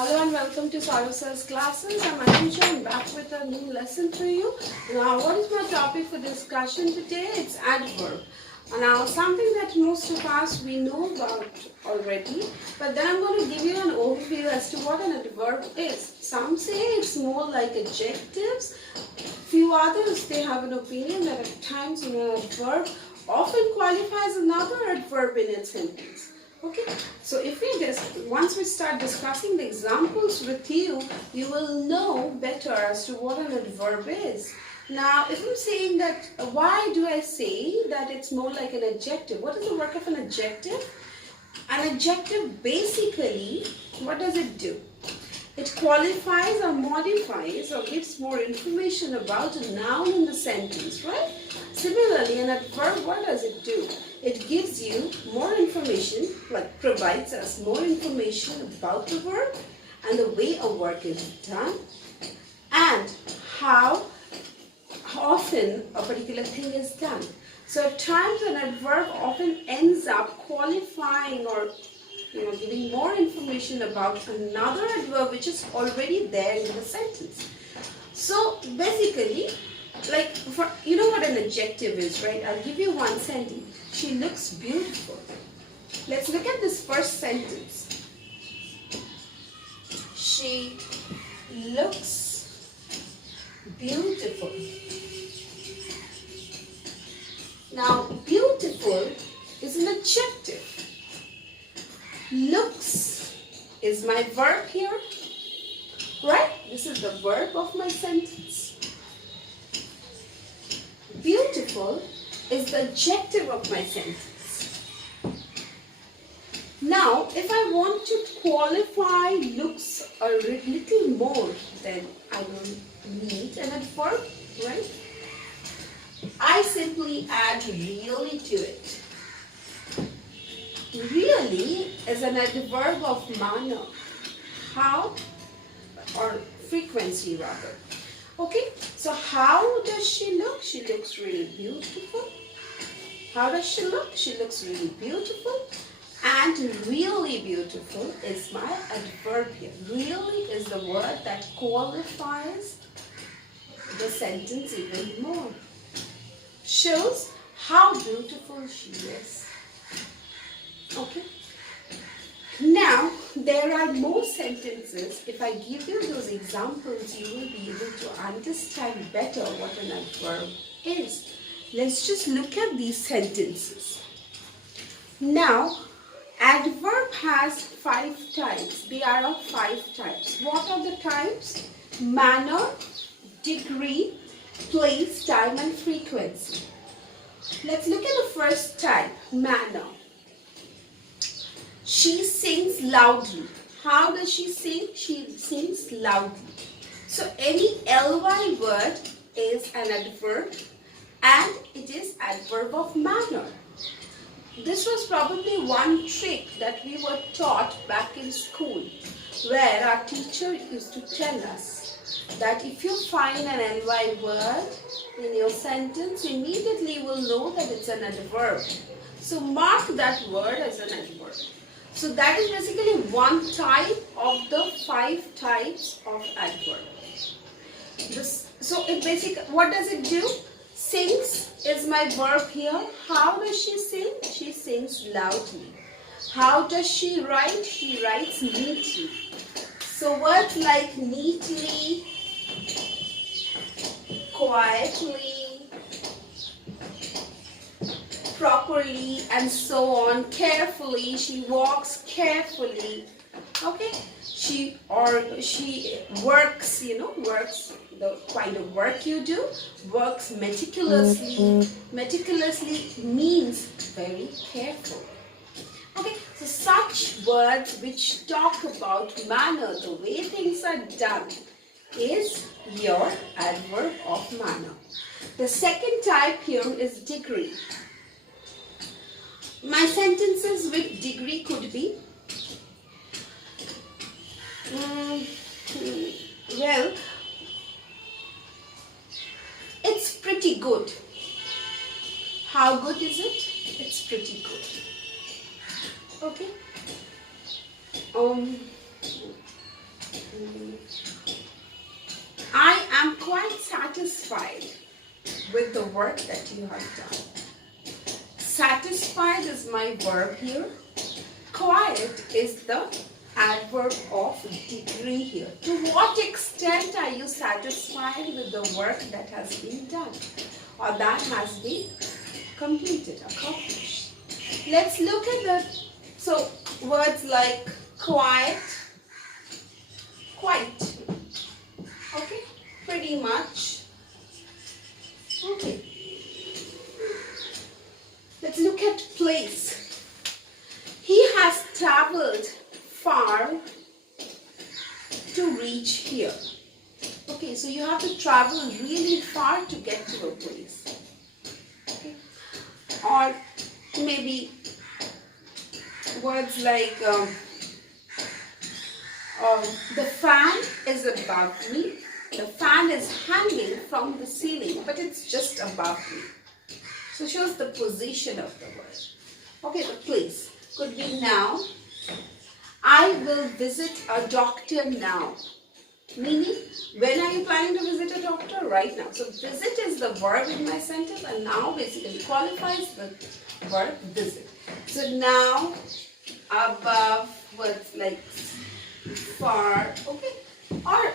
Hello and welcome to Saras's classes. I'm Anisha and back with a new lesson for you. Now, what is my topic for discussion today? It's adverb. Now, something that most of us we know about already, but then I'm going to give you an overview as to what an adverb is. Some say it's more like adjectives. Few others, they have an opinion that at times an adverb often qualifies another adverb in its sentence. Okay, so if we once we start discussing the examples with you, you will know better as to what an adverb is. Now, if I'm saying that, why do I say that it's more like an adjective? What is the work of an adjective? An adjective basically, what does it do? It qualifies or modifies or gives more information about a noun in the sentence, right? Similarly, an adverb, what does it do? It gives you more information, like provides us more information about the verb and the way a work is done and how often a particular thing is done. So at times an adverb often ends up qualifying or giving more information about another adverb which is already there in the sentence. So basically, like you know what an adjective is, right? I'll give you one sentence. She looks beautiful. Let's look at this first sentence. She looks beautiful. Now, beautiful is an adjective. Looks is my verb here, right? This is the verb of my sentence. Beautiful is the adjective of my sentence. Now, if I want to qualify looks a little more, then I will need an adverb, right? I simply add really to it. Really is an adverb of manner, how or frequency rather. Okay, so how does she look? She looks really beautiful. How does she look? She looks really beautiful. And really beautiful is my adverb here. Really is the word that qualifies the sentence even more. Shows how beautiful she is. Okay. Now, there are more sentences. If I give you those examples, you will be able to understand better what an adverb is. Let's just look at these sentences. Now, adverb has 5 types. They are of 5 types. What are the types? Manner, degree, place, time, and frequency. Let's look at the first type, manner. She sings loudly. How does she sing? She sings loudly. So any ly word is an adverb and it is adverb of manner. This was probably one trick that we were taught back in school, where our teacher used to tell us that if you find an ly word in your sentence, immediately you will know that it's an adverb. So mark that word as an adverb. So that is basically one type of the 5 types of adverb. What does it do? Sings is my verb here. How does she sing? She sings loudly. How does she write? She writes neatly. So words like neatly, quietly, properly, and so on, carefully, she walks carefully. Okay, she works, works the kind of work you do, works meticulously. Meticulously means very careful. Okay, so such words which talk about manner, the way things are done, is your adverb of manner. The second type here is degree. My sentences with degree could be, well, it's pretty good. How good is it? It's pretty good. Okay. satisfied with the work that you have done. Satisfied is my verb here. Quiet is the adverb of degree here. To what extent are you satisfied with the work that has been done or that has been completed, accomplished? Let's look at words like quiet, quite, okay, pretty much, okay. Let's look at place. He has traveled far to reach here. Okay, so you have to travel really far to get to a place. Okay. Or maybe words like the fan is above me. The fan is hanging from the ceiling, but it's just above me. So it shows the position of the word. Okay, the place could be now. I will visit a doctor now. Meaning, when are you planning to visit a doctor? Right now. So visit is the verb in my sentence, and now basically qualifies the verb visit. So now, above, words like far, okay,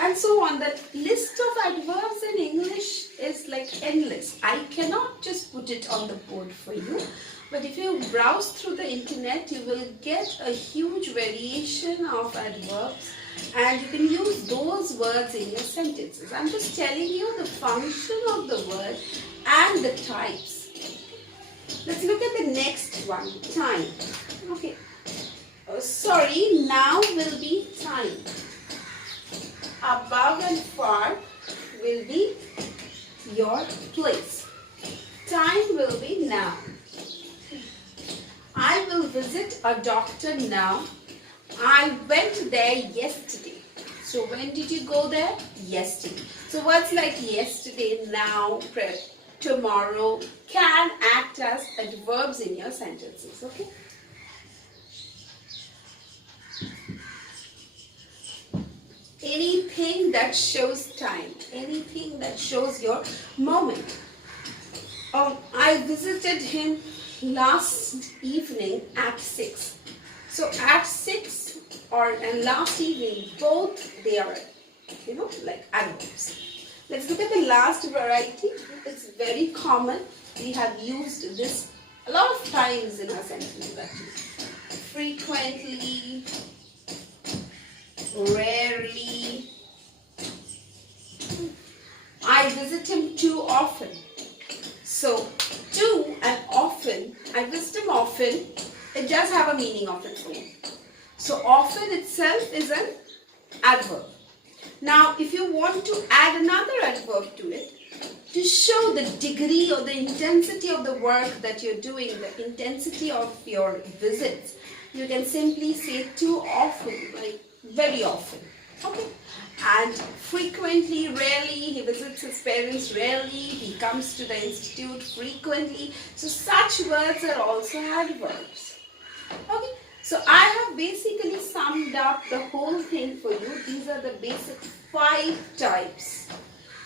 and so on. That list of adverbs in English is like endless. I cannot just put it on the board for you. But if you browse through the internet, you will get a huge variation of adverbs, and you can use those words in your sentences. I'm just telling you the function of the word and the types. Let's look at the next one, time. Okay. Sorry, now will be time. Above and far will be your place. Time will be now. I will visit a doctor now. I went there yesterday. So when did you go there? Yesterday. So words like yesterday, now, tomorrow can act as adverbs in your sentences. Okay? Anything that shows time. Anything that shows your moment. I visited him last evening at 6. So at 6 and last evening, both they are, like adverbs. Let's look at the last variety. It's very common. We have used this a lot of times in our sentences actually. Frequently, rarely. I visit him too often. So, too and often, I visit him often, it does have a meaning of its own. So, often itself is an adverb. Now, if you want to add another adverb to it, to show the degree or the intensity of the work that you're doing, the intensity of your visits, you can simply say too often, like very often. Okay. And frequently, rarely, he visits his parents rarely, he comes to the institute frequently. So such words are also adverbs. Okay, so I have basically summed up the whole thing for you. These are the basic 5 types.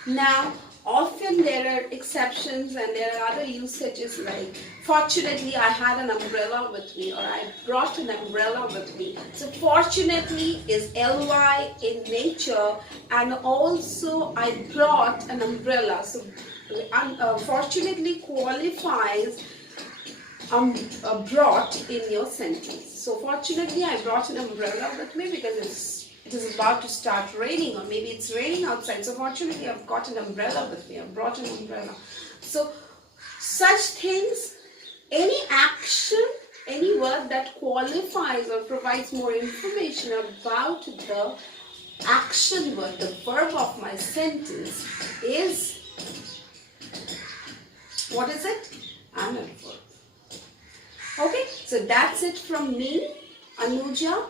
Now, often there are exceptions and there are other usages like, fortunately I had an umbrella with me, or I brought an umbrella with me. So fortunately is ly in nature, and also I brought an umbrella. So fortunately qualifies brought in your sentence. So fortunately I brought an umbrella with me because it is about to start raining, or maybe it's raining outside. So fortunately I've got an umbrella with me. I've brought an umbrella. So such things, any action, any word that qualifies or provides more information about the action word, the verb of my sentence is, what is it? An adverb. Okay, so that's it from me, Anuja.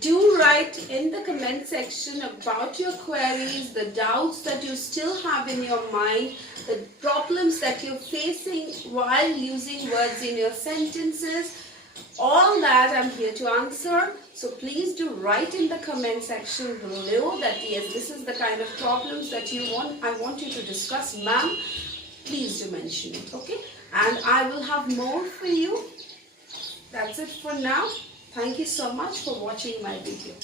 Do write in the comment section about your queries, the doubts that you still have in your mind, the problems that you're facing while using words in your sentences. All that I'm here to answer. So please do write in the comment section below that yes, this is the kind of problems that you want. I want you to discuss, ma'am. Please do mention it, okay? And I will have more for you. That's it for now. Thank you so much for watching my video.